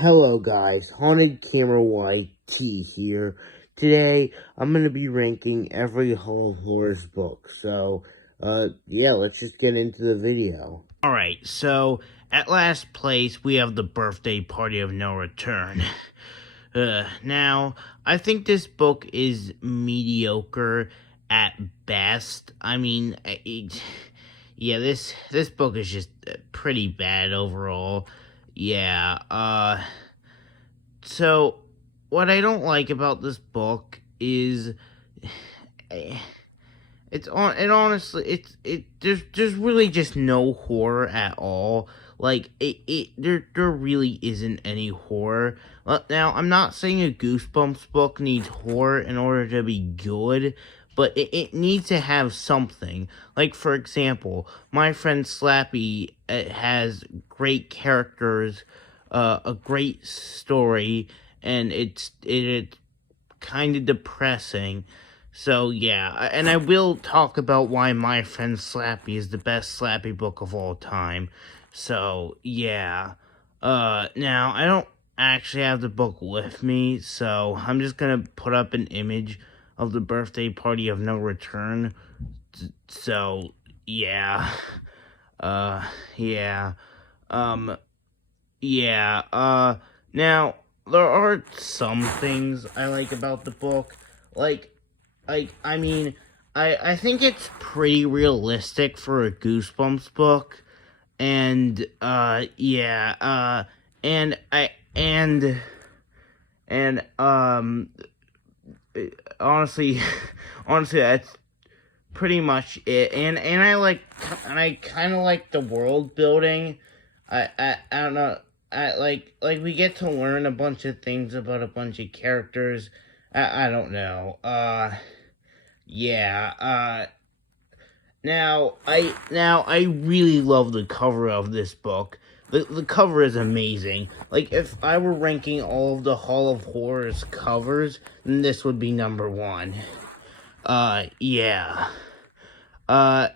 Hello guys, Haunted Camera YT here. Today, I'm going to be ranking every Hall of Horrors book. So, yeah, let's just get into the video. Alright, so at last place we have the Birthday Party of No Return. Now, I think this book is mediocre at best. I mean, yeah, this book is just pretty bad overall. Yeah, so what I don't like about this book is there's really just no horror at all. Like there really isn't any horror. Now I'm not saying a Goosebumps book needs horror in order to be good, but it needs to have something. Like for example, My Friend Slappy has great characters, a great story, and it's kind of depressing. So yeah, and I will talk about why My Friend Slappy is the best Slappy book of all time. So yeah, now I don't actually have the book with me, so I'm just gonna put up an image of the Birthday Party of No Return. So yeah, yeah, um, yeah, now there are some things I like about the book, like I mean, I think it's pretty realistic for a Goosebumps book, and yeah, and I and honestly, honestly, that's pretty much it. And I kind of like the world building. I don't know. I like we get to learn a bunch of things about a bunch of characters. I don't know. Yeah, now I really love the cover of this book. The cover is amazing. Like if I were ranking all of the Hall of Horrors covers, then this would be number one. Yeah. Uh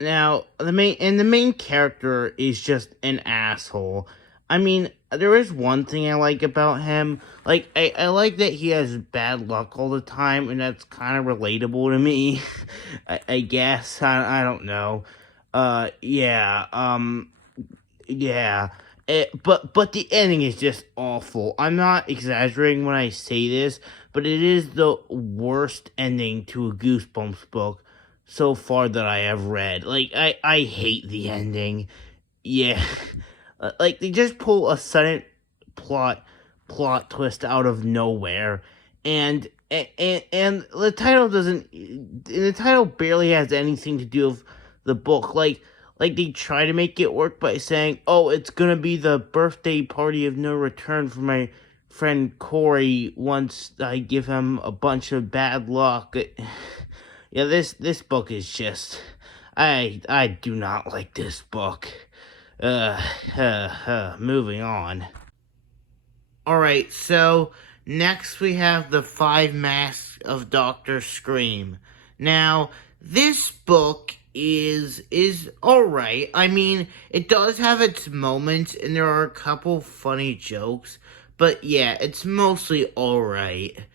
Now the main character is just an asshole. I mean, there is one thing I like about him. Like, I like that he has bad luck all the time, and that's kind of relatable to me. I guess. I don't know. Yeah. Yeah. But the ending is just awful. I'm not exaggerating when I say this, but it is the worst ending to a Goosebumps book so far that I have read. Like, I hate the ending. Yeah. Like they just pull a sudden plot twist out of nowhere, and the title barely has anything to do with the book. Like they try to make it work by saying, "Oh, it's gonna be the birthday party of no return for my friend Corey once I give him a bunch of bad luck." Yeah, this book is just I do not like this book. Moving on. Alright, so next we have The Five Masks of Dr. Scream. Now, this book is alright. I mean, it does have its moments and there are a couple funny jokes, but yeah, it's mostly alright.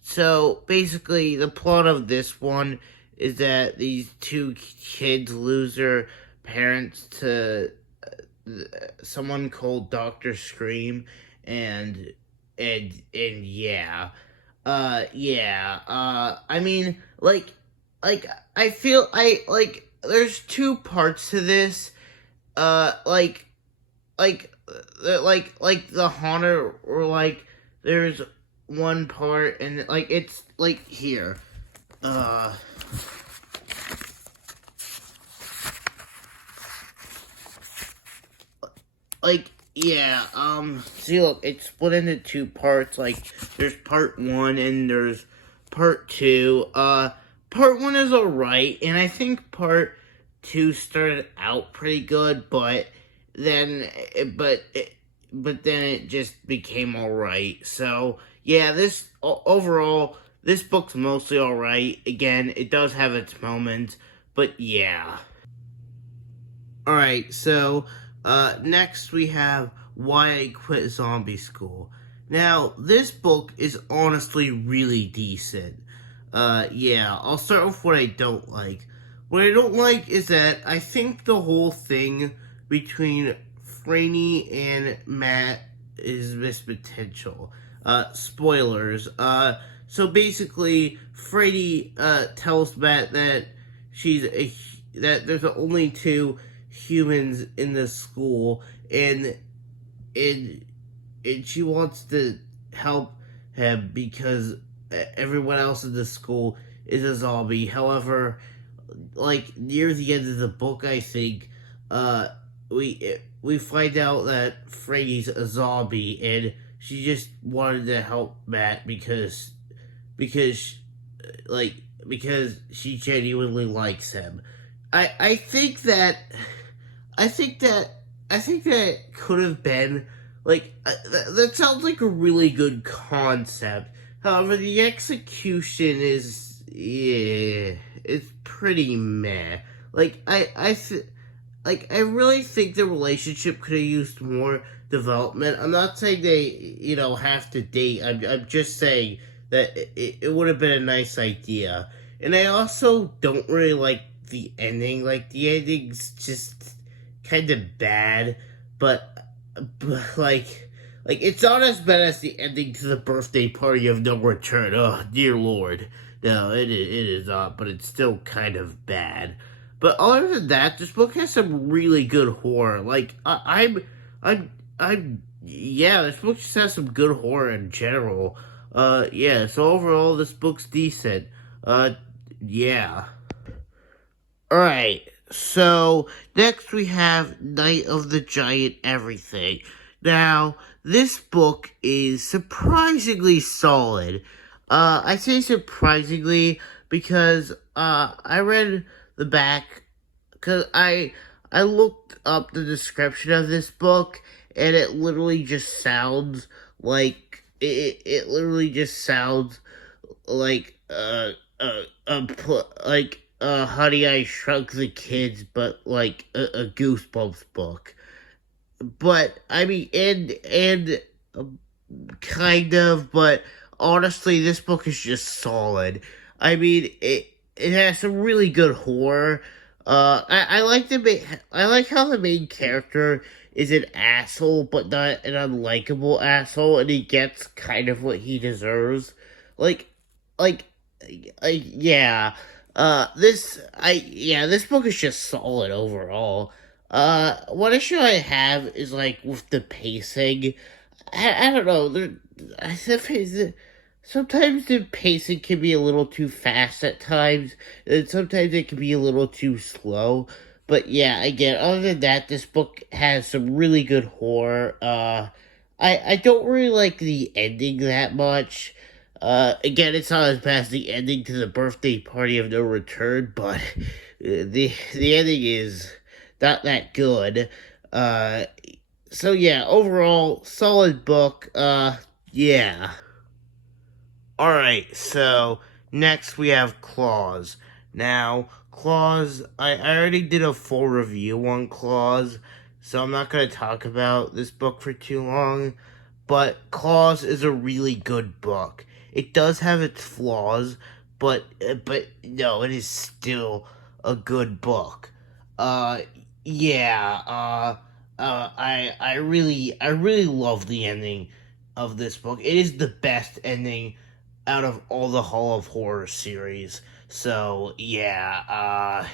So basically the plot of this one is that these two kids lose their parents to someone called Dr. Scream, and yeah. I mean, like I feel there's two parts to this. Like the haunter, or like there's one part and like it's like here. Like, yeah, see, look, it's split into two parts. Like, there's part one and there's part two. Part one is alright, and I think part two started out pretty good, but then, but then it just became alright. So, yeah, overall, this book's mostly alright. Again, it does have its moments, but yeah. Alright, so, next we have Why I Quit Zombie School. Now, this book is honestly really decent. Yeah, I'll start with what I don't like. What I don't like is that I think the whole thing between Franny and Matt is missed potential. Spoilers. So basically, Franny tells Matt that that there's only two humans in the school, and and she wants to help him because everyone else in the school is a zombie. However, like near the end of the book, I think uh we find out that Freddy's a zombie, and she just wanted to help Matt because like because she genuinely likes him. I think that I think that I think that could have been like that sounds like a really good concept. However, the execution is it's pretty meh. Like I really think the relationship could have used more development. I'm not saying they have to date. I'm just saying that it would have been a nice idea. And I also don't really like the ending. Like the ending's just kind of bad, but like it's not as bad as the ending to the birthday party of no return. Oh dear lord, no, it is not, but it's still kind of bad. But other than that, this book has some really good horror. Like I'm yeah, this book just has some good horror in general. Yeah. So overall, this book's decent. Uh, yeah. All right. So next we have Night of the Giant Everything. Now, this book is surprisingly solid. I say surprisingly because I read the back because I looked up the description of this book, and it literally just sounds like it literally just sounds like Honey I Shrunk the Kids, but like a Goosebumps book. But I mean, and kind of, but honestly, this book is just solid. I mean, it has some really good horror. I like I like how the main character is an asshole, but not an unlikable asshole, and he gets kind of what he deserves. Like, like, yeah. This book is just solid overall. What issue I have is like with the pacing. I don't know. Sometimes the pacing can be a little too fast at times, and sometimes it can be a little too slow. But yeah, again, other than that, this book has some really good horror. I don't really like the ending that much. Again, it's not as bad as the ending to the birthday party of no return, but the ending is not that good. Uh, so yeah, overall solid book. Yeah. All right. So next we have Claws. Now, Claws, I already did a full review on Claws, so I'm not gonna talk about this book for too long. But Claws is a really good book. It does have its flaws, but no, it is still a good book. Uh, yeah. I really love the ending of this book. It is the best ending out of all the Hall of Horror series. So yeah.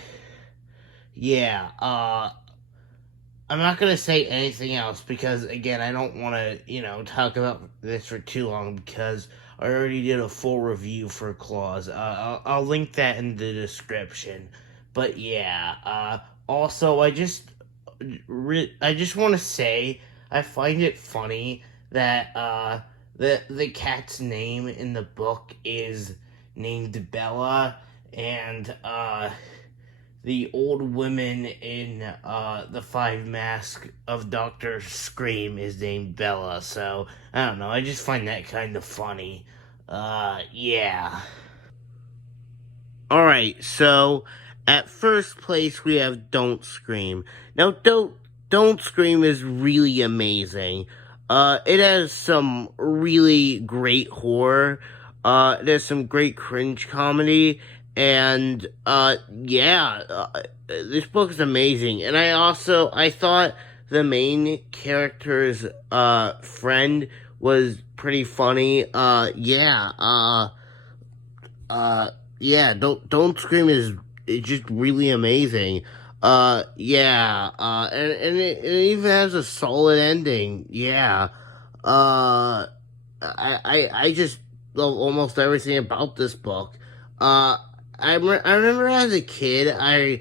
I'm not gonna say anything else because again, I don't want to talk about this for too long because I already did a full review for Claws. I'll link that in the description. But yeah. Also, I just want to say I find it funny that the cat's name in the book is named Bella, and the old woman in the Five Mask of Doctor Scream is named Bella. So I don't know. I just find that kind of funny. Yeah. All right, so at first place we have Don't Scream. Now, Don't Scream is really amazing. It has some really great horror. There's some great cringe comedy, and yeah, this book is amazing. And I thought the main character's friend was pretty funny. Yeah. Don't Scream is it's just really amazing. And it even has a solid ending. Yeah. I just love almost everything about this book. Uh, I remember as a kid, I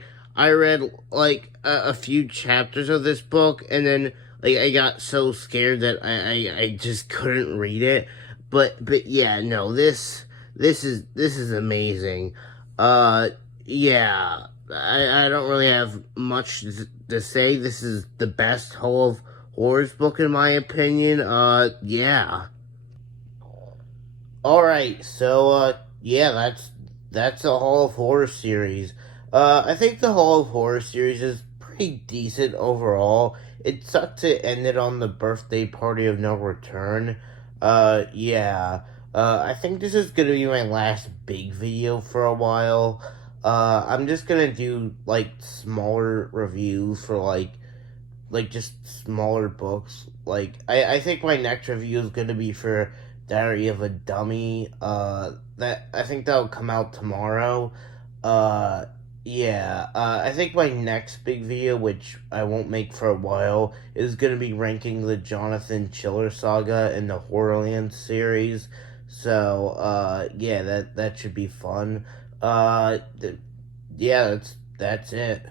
read like a few chapters of this book, and then like I got so scared that I just couldn't read it. But yeah, no, this is amazing. Uh, yeah, I don't really have much to say. This is the best Hall of Horrors book in my opinion. Yeah. All right, so yeah, that's the Hall of Horror series. I think the Hall of Horror series is pretty decent overall. It sucked to end it on the birthday party of no return. Yeah. I think this is gonna be my last big video for a while. I'm just gonna do like smaller reviews for like just smaller books. Like I think my next review is gonna be for Diary of a Dummy. That I think that'll come out tomorrow. Uh I think my next big video, which I won't make for a while, is gonna be ranking the Jonathan Chiller saga in the Horrorland series. So yeah, that should be fun. Yeah, that's it.